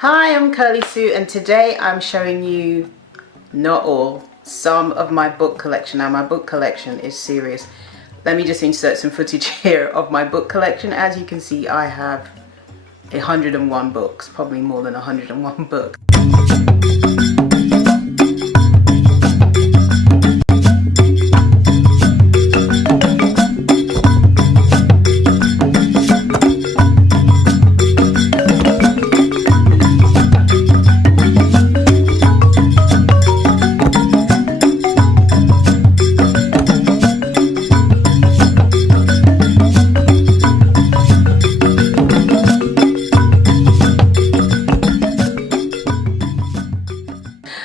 Hi, I'm Kirly-sue, and today I'm showing you, not all, some of my book collection. Now my book collection is serious. Let me just insert some footage here of my book collection. As you can see, I have 101 books, probably more than 101 books.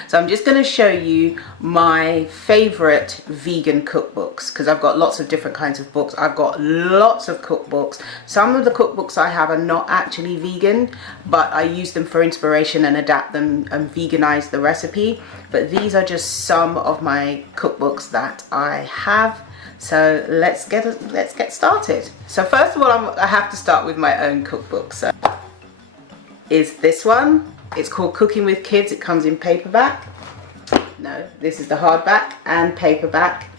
So I'm just going to show you my favorite vegan cookbooks, because I've got lots of different kinds of books. I've got lots of cookbooks. Some of the cookbooks I have are not actually vegan, but I use them for inspiration and adapt them and veganize the recipe. But these are just some of my cookbooks that I have. So let's get started. So first of all, I have to start with my own cookbook. So is this one. It's called Cooking with Kids. It comes in paperback. No, this is the hardback and paperback.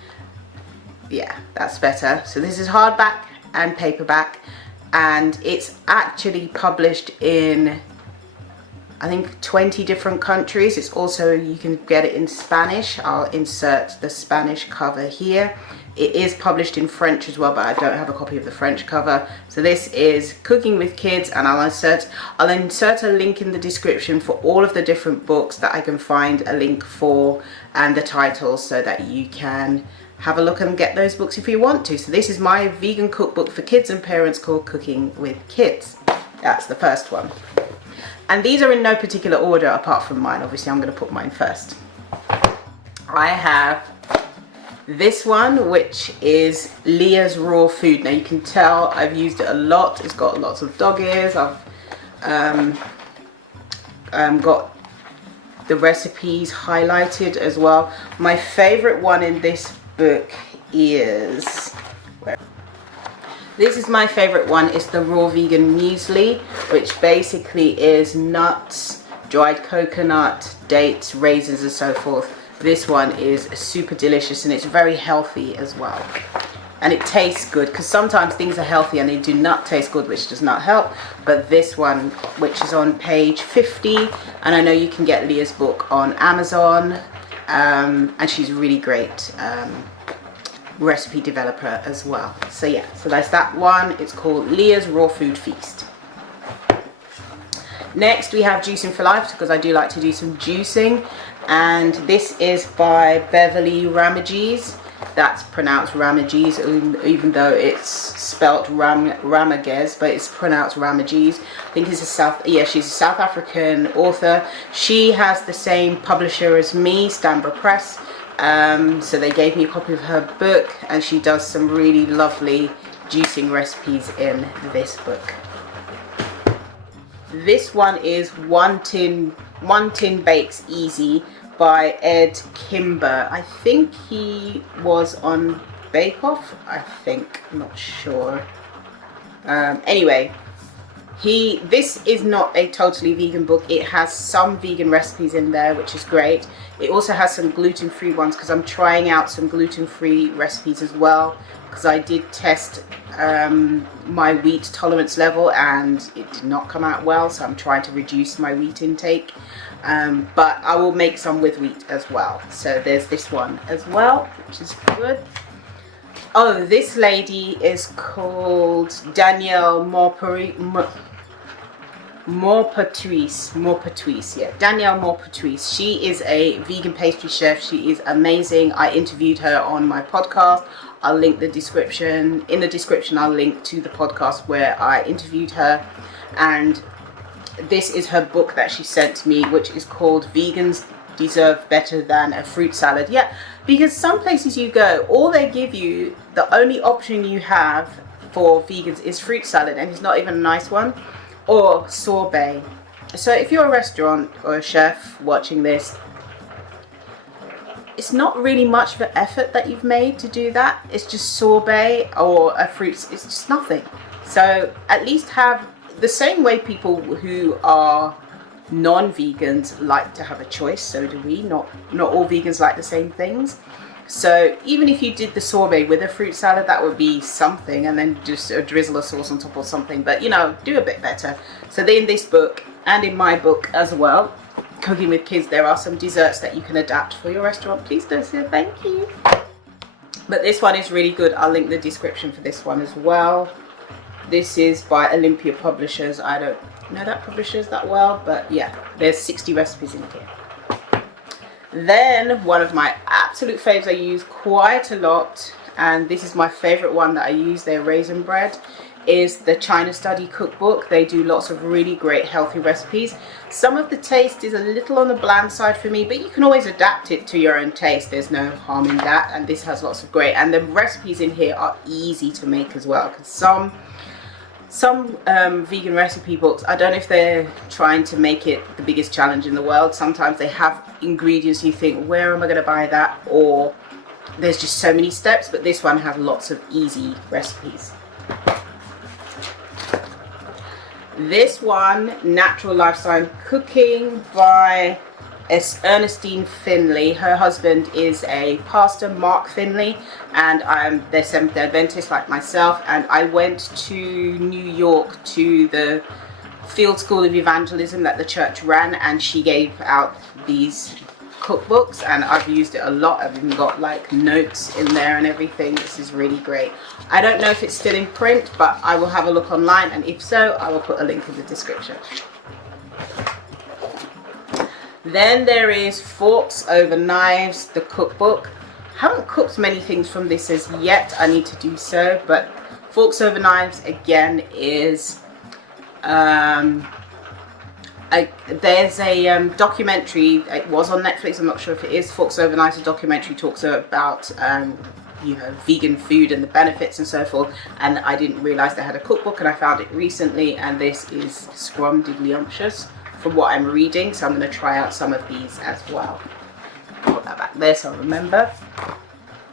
Yeah, that's better. So this is hardback and paperback, and it's actually published in, I think, 20 different countries. It's also, you can get it in Spanish. I'll insert the Spanish cover here. It is published in French as well, but I don't have a copy of the French cover. So this is Cooking with Kids, and I'll insert a link in the description for all of the different books that I can find a link for, and the titles, so that you can have a look and get those books if you want to. So this is my vegan cookbook for kids and parents called Cooking with Kids. That's the first one. And these are in no particular order apart from mine. Obviously, I'm going to put mine first. I have this one, which is Leah's Raw Food. Now you can tell I've used it a lot. It's got lots of dog ears. I've got the recipes highlighted as well. My favorite one in this book is, this is my favorite one. It's the Raw Vegan Muesli, which basically is nuts, dried coconut, dates, raisins and so forth. This one is super delicious, and it's very healthy as well, and it tastes good, because sometimes things are healthy and they do not taste good, which does not help. But this one, which is on page 50, and I know you can get Leah's book on Amazon, and she's a really great recipe developer as well. So yeah, so that's that one. It's called Leah's Raw Food Feast. Next we have Juicing for Life, because I do like to do some juicing, and this is by Beverly Ramagez. That's pronounced Ramagez, even though it's spelt Ramagez, but it's pronounced Ramagez. I think it's she's a South African author. She has the same publisher as me, Stanbra Press. So they gave me a copy of her book, and she does some really lovely juicing recipes in this book. This one is One Tin Bakes Easy by Ed Kimber. I think he was on Bake Off, I think, I'm not sure. Anyway, this is not a totally vegan book. It has some vegan recipes in there, which is great. It also has some gluten-free ones, because I'm trying out some gluten-free recipes as well, because I did test my wheat tolerance level and it did not come out well, so I'm trying to reduce my wheat intake, but I will make some with wheat as well. So there's this one as well, which is good. Oh, this lady is called Danielle Maupertuis, yeah, Danielle Maupertuis. She is a vegan pastry chef. She is amazing. I interviewed her on my podcast. I'll link the description. In the description, I'll link to the podcast where I interviewed her. And this is her book that she sent me, which is called Vegans Deserve Better Than a Fruit Salad. Yeah, because some places you go, all they give you, the only option you have for vegans is fruit salad, and it's not even a nice one, or sorbet. So if you're a restaurant or a chef watching this, it's not really much of an effort that you've made to do that. It's just sorbet or a fruit, it's just nothing. So at least have the same way people who are non-vegans like to have a choice. So do we. Not all vegans like the same things. So even if you did the sorbet with a fruit salad, that would be something, and then just a drizzle of sauce on top or something, but you know, do a bit better. So in this book and in my book as well, Cooking with Kids, there are some desserts that you can adapt for your restaurant. Please don't say thank you. But this one is really good. I'll link the description for this one as well. This is by Olympia Publishers. I don't know that publishers that well, but yeah, there's 60 recipes in here. Then one of my absolute faves I use quite a lot, and this is my favorite one that I use, their raisin bread, is the China Study cookbook. They do lots of really great healthy recipes. Some of the taste is a little on the bland side for me, but you can always adapt it to your own taste. There's no harm in that, and this has lots of great, and the recipes in here are easy to make as well, because some vegan recipe books, I don't know if they're trying to make it the biggest challenge in the world. Sometimes they have ingredients you think, where am I going to buy that? Or there's just so many steps, but this one has lots of easy recipes. This one, Natural Lifestyle Cooking by Ernestine Finley. Her husband is a pastor, Mark Finley, and they're Seventh-day Adventists like myself, and I went to New York to the Field School of Evangelism that the church ran, and she gave out these cookbooks, and I've used it a lot. I've even got like notes in there and everything. This is really great. I don't know if it's still in print, but I will have a look online, and if so, I will put a link in the description. Then there is Forks Over Knives, the cookbook. I haven't cooked many things from this as yet. I need to do so, but Forks Over Knives again is there's a documentary. It was on Netflix. I'm not sure if it is. Forks Over Knives, a documentary, talks about you know, vegan food and the benefits and so forth. And I didn't realize they had a cookbook, and I found it recently. And this is scrumdiddlyumptious from what I'm reading, so I'm going to try out some of these as well. Put that back there so I remember.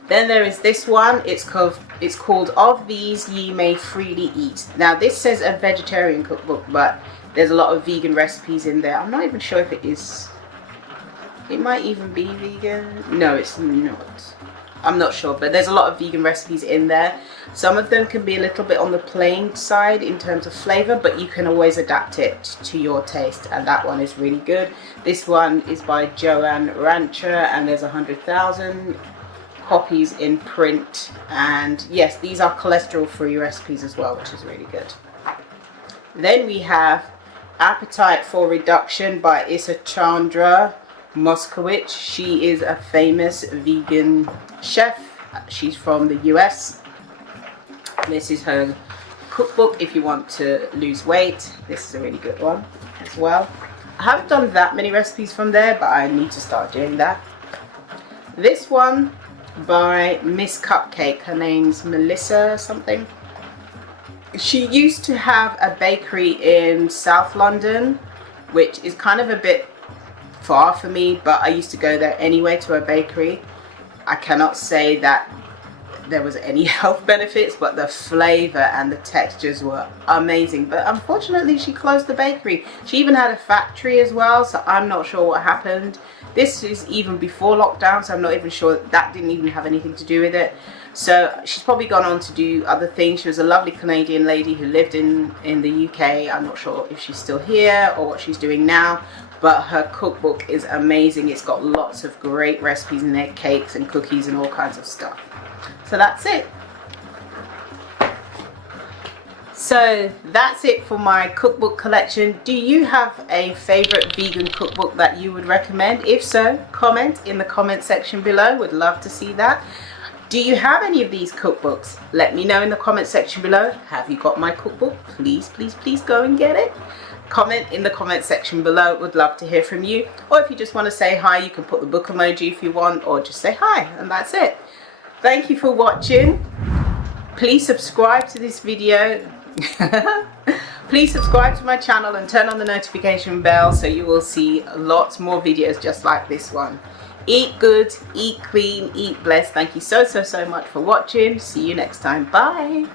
Then there is this one. It's called Of These Ye May Freely Eat. Now this says a vegetarian cookbook, but there's a lot of vegan recipes in there. I'm not even sure if it is. It might even be vegan. No, it's not. I'm not sure, but there's a lot of vegan recipes in there. Some of them can be a little bit on the plain side in terms of flavor, but you can always adapt it to your taste, and that one is really good. This one is by Joanne Rancher, and there's 100,000 copies in print, and yes, these are cholesterol-free recipes as well, which is really good. Then we have Appetite for Reduction by Issa Chandra Moskowitz. She is a famous vegan chef. She's from the US. This is her cookbook if you want to lose weight. This is a really good one as well. I haven't done that many recipes from there, but I need to start doing that. This one by Miss Cupcake. Her name's Melissa something. She used to have a bakery in South London, which is kind of a bit far for me, but I used to go there anyway to her bakery. I cannot say that there was any health benefits, but the flavor and the textures were amazing. But unfortunately she closed the bakery. She even had a factory as well, so I'm not sure what happened. This is even before lockdown, so I'm not even sure that didn't even have anything to do with it. So she's probably gone on to do other things. She was a lovely Canadian lady who lived in the UK. I'm not sure if she's still here or what she's doing now, but her cookbook is amazing. It's got lots of great recipes in there, cakes and cookies and all kinds of stuff. So that's it. So that's it for my cookbook collection. Do you have a favorite vegan cookbook that you would recommend? If so, comment in the comment section below. Would love to see that. Do you have any of these cookbooks? Let me know in the comment section below. Have you got my cookbook? Please, please, please go and get it. Comment in the comment section below. Would love to hear from you. Or if you just want to say hi, you can put the book emoji if you want, or just say hi, and that's it. Thank you for watching. Please subscribe to this video. Please subscribe to my channel and turn on the notification bell so you will see lots more videos just like this one. Eat good, eat clean, eat blessed. Thank you so much for watching. See you next time. Bye.